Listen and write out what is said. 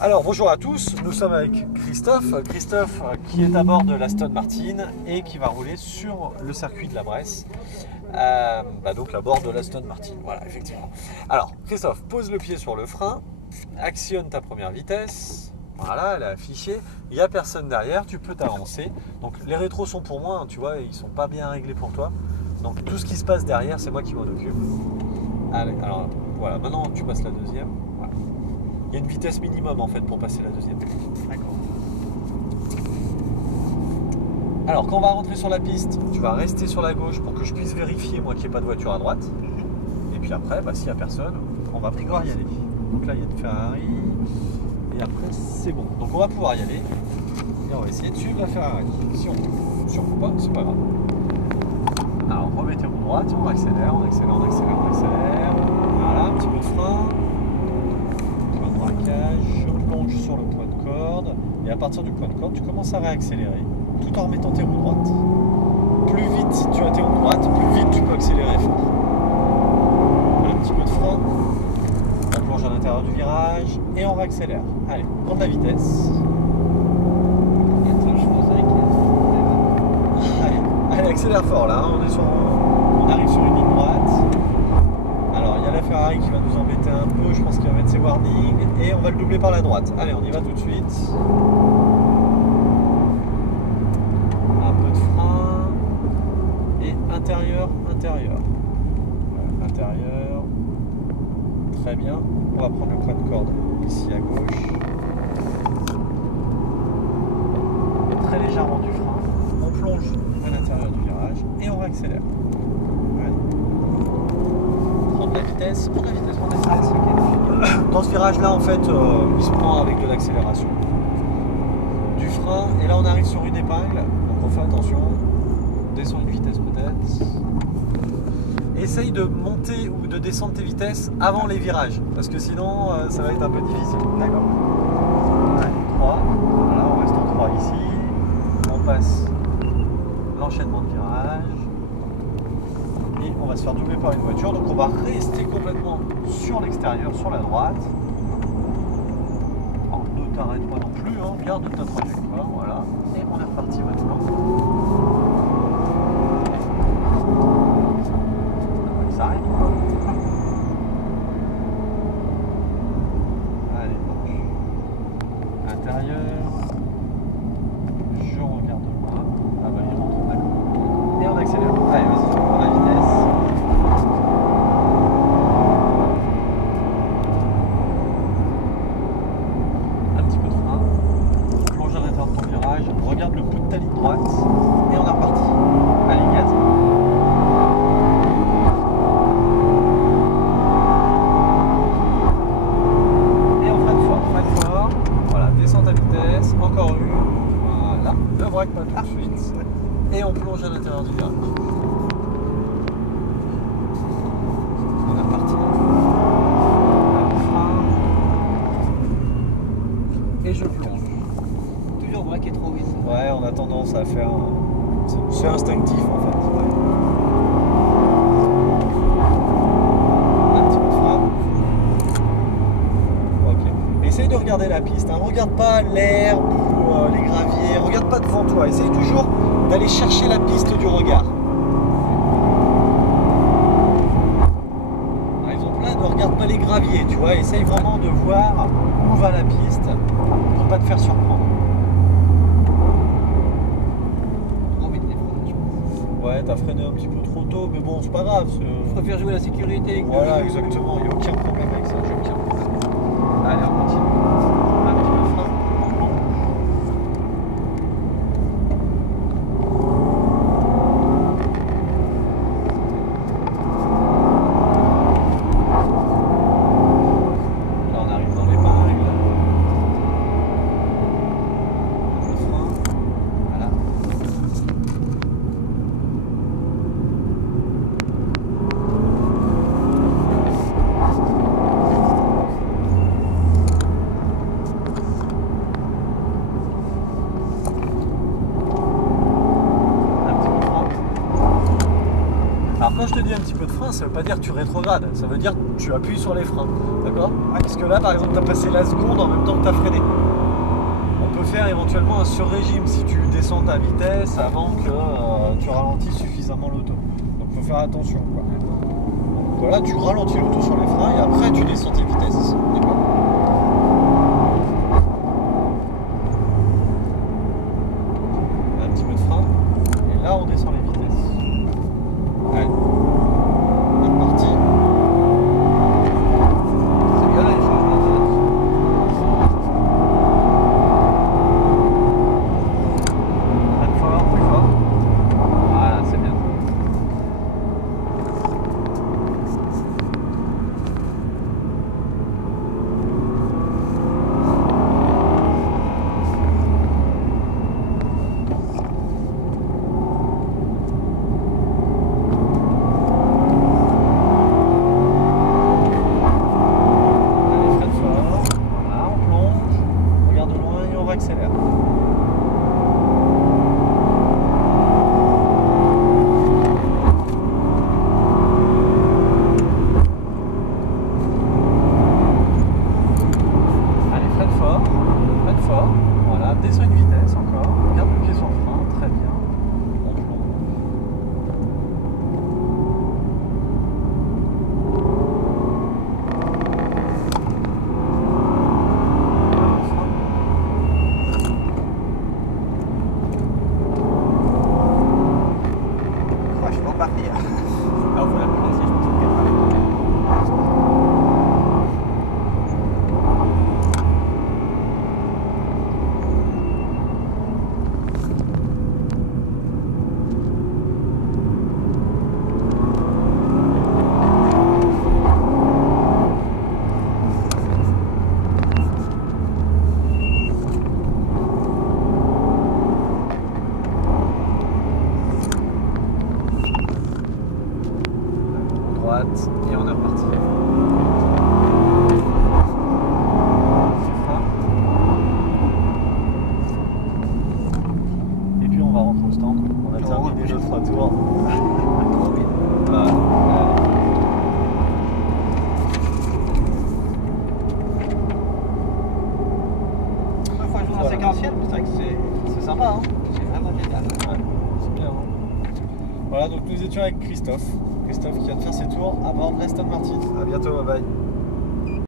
Alors bonjour à tous, nous sommes avec Christophe. Christophe qui est à bord de l'Aston Martin et qui va rouler sur le circuit de la Bresse. Donc à bord de l'Aston Martin, voilà effectivement. Alors Christophe, pose le pied sur le frein, actionne ta première vitesse. Voilà, elle est affichée, il n'y a personne derrière, tu peux t'avancer. Donc les rétros sont pour moi, hein, tu vois, ils ne sont pas bien réglés pour toi. Donc tout ce qui se passe derrière, c'est moi qui m'en occupe. Allez, alors voilà, maintenant tu passes la deuxième. Voilà. Il y a une vitesse minimum en fait pour passer la deuxième. D'accord. Alors quand on va rentrer sur la piste, tu vas rester sur la gauche pour que je puisse vérifier moi qu'il n'y ait pas de voiture à droite. Et puis après, s'il n'y a personne, on va pouvoir y aller. Donc là il y a une Ferrari. Et après c'est bon. Donc on va pouvoir y aller. Et on va essayer de suivre la Ferrari. Si on peut. Si on ne peut pas, c'est pas grave. Alors remettez roues droite, on accélère, on accélère, on accélère, on accélère. Voilà, un petit peu de frein. Je plonge sur le point de corde et à partir du point de corde tu commences à réaccélérer tout en remettant tes roues droites. Plus vite tu as tes roues droites, plus vite tu peux accélérer fort. Un petit peu de frein, on plonge à l'intérieur du virage et on réaccélère. Allez, prends de la vitesse. Allez, accélère fort là, hein. On arrive sur une ligne droite. Alors il y a la Ferrari qui va nous embêter un peu, je pense qu'il va mettre ses warnings et on va le doubler par la droite. Allez, on y va tout de suite. Un peu de frein et intérieur, intérieur. Voilà, intérieur. Très bien. On va prendre le point de corde ici à gauche. Et très légèrement du frein. On plonge à l'intérieur du virage et on réaccélère. La vitesse, prends la vitesse, prends la vitesse. Dans ce virage là en fait il se prend avec de l'accélération, du frein et là on arrive sur une épingle donc on fait attention, on descend une vitesse peut-être, essaye de monter ou de descendre tes vitesses avant les virages parce que sinon ça va être un peu difficile. D'accord. Allez, 3, voilà, on reste en 3 ici, on passe l'enchaînement de virages. Et on va se faire doubler par une voiture, donc on va rester complètement sur l'extérieur, sur la droite. Alors, ne t'arrête pas non plus, hein. Garde ta trajectoire, voilà. Et on est reparti maintenant. On s'arrête. Allez, donc. Intérieur. Je regarde loin. Ah bah il rentre, d'accord. Et on accélère. Allez, vas-y, on prend la vitesse. Un petit peu de frein. Plonge à l'intérieur de ton virage. Regarde le bout de ta ligne droite. Et on est reparti. Allez, gaz. Et on freine fort, freine fort. Voilà, descends ta vitesse. Encore une. Voilà. Ne braque pas tout de suite. Et on plonge à l'intérieur du virage. On est reparti. Et je plonge. Toujours braqué trop vite. Ouais, on a tendance à faire. C'est instinctif en fait. Ouais. Un petit peu de frein. Ok. Essaye de regarder la piste. Hein. Regarde pas l'herbe ou les graviers. Regarde pas devant toi. Essaye toujours d'aller chercher la piste du regard. Par exemple là, ne regarde pas les graviers, tu vois, essaye vraiment de voir où va la piste pour ne pas te faire surprendre. Trop vite les freins, je pense. Ouais, t'as freiné un petit peu trop tôt, mais bon, c'est pas grave. Je préfère jouer la sécurité. Voilà, exactement, il n'y a aucun problème avec ça, j'ai aucun problème. Allez, on continue. Un petit peu de frein. Alors quand je te dis un petit peu de frein, ça veut pas dire que tu rétrogrades, ça veut dire que tu appuies sur les freins. D'accord. Parce que là, par exemple, tu as passé la seconde en même temps que tu as freiné. On peut faire éventuellement un sur-régime si tu descends ta vitesse avant que tu ralentisses suffisamment l'auto. Donc il faut faire attention, quoi. Donc, voilà, tu ralentis l'auto sur les freins et après tu descends tes vitesses. D'accord. Un petit peu de frein. Et là, on descend les vitesses. Allez. On est parti. C'est bien là, les changements de vitesse. Freine fort, plus fort. Voilà, c'est bien. Allez, freine fort. Voilà, on plonge. On regarde loin et on accélère. Allez, freine fort. Freine fort. Voilà, descends une vitesse encore. Garde le pied sur le frein. Très bien. On plonge. Franchement, partir. Ah, voilà, pour lancer, je pense que c'est pas Droite et on est reparti. Frein. Et puis on va rentrer au stand. On a terminé les 3 tours. trop vite. Voilà. Une fois jouer en Voilà. séquentiel, c'est vrai que C'est sympa, hein? c'est vraiment génial. Ouais, c'est bien. Hein. Voilà, donc nous étions avec Christophe. Christophe qui vient de faire ses tours à bord de l'Aston Martin. À bientôt, bye bye.